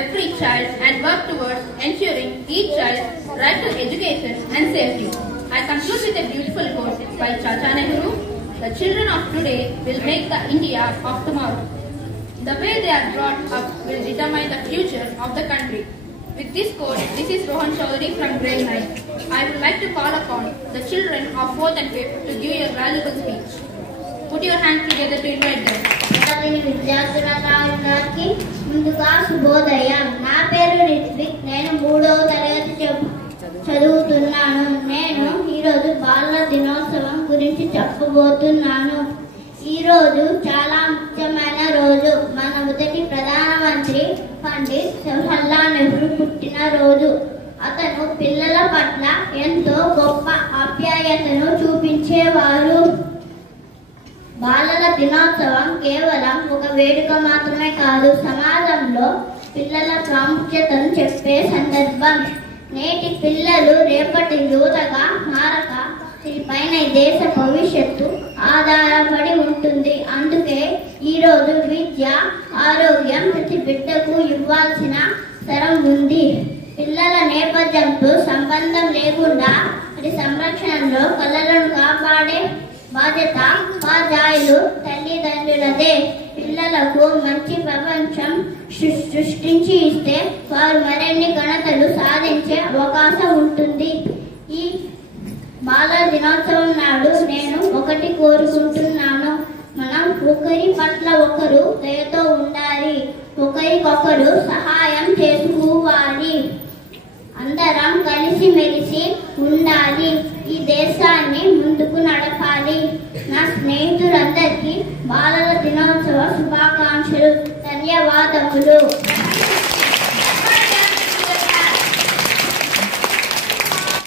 every child and work towards ensuring each child's right to education and safety. I conclude with a beautiful quote by Chacha Nehru: "The children of today will make the India of tomorrow. The way they are brought up will determine the future of the country." With this quote, this is Rohan Chaudhary from grade 9. I would like to call upon the children of 4th and 5th to give a valuable speech. Put your hands together to invite them. విద్యార్థులందరికీ ముందుగా శుభోదయం. నా పేరు రిత్విక్. నేను 3వ తరగతి చదువుతున్నాను. నేను ఈరోజు బాలల దినోత్సవం గురించి చెప్పబోతున్నాను. ఈరోజు చాలా ముఖ్యమైన రోజు. మన మొదటి ప్రధానమంత్రి పండిత్ జవహర్లాల్ నెహ్రూ పుట్టిన రోజు. అతను పిల్లల పట్ల ఎంతో గొప్ప ఆప్యాయతను చూపించేవారు. బాలల దినోత్సవం కేవలం ఒక వేడుక మాత్రమే కాదు, సమాజంలో పిల్లల ప్రాముఖ్యతను చెప్పే సందర్భం. నేటి పిల్లలు రేపటి యువతగా మారక దీనిపైన దేశ భవిష్యత్తు ఆధారపడి ఉంటుంది. అందుకే ఈరోజు విద్య, ఆరోగ్యం ప్రతి బిడ్డకు ఇవ్వాల్సిన తరం ఉంది. పిల్లల నేపథ్యంతో సంబంధం లేకుండా వారి సంరక్షణలో కళలను కాపాడే బాధ్యత ఉపాధ్యాయులు, తల్లిదండ్రులదే. పిల్లలకు మంచి ప్రపంచం సృష్టించి ఇస్తే వారు మరిన్ని ఘనతలు సాధించే అవకాశం ఉంటుంది. ఈ బాలల దినోత్సవం నాడు నేను ఒకటి కోరుకుంటున్నాను: మనం ఒకరి పట్ల ఒకరు దయతో ఉండాలి, ఒకరికొకరు సహాయం చేసుకోవాలి, అందరం కలిసిమెలిసి ఉండాలి, ఈ దేశాన్ని ముందుకు నడపాలి. నా స్నేహితులందరికీ బాలల దినోత్సవ శుభాకాంక్షలు. ధన్యవాదములు.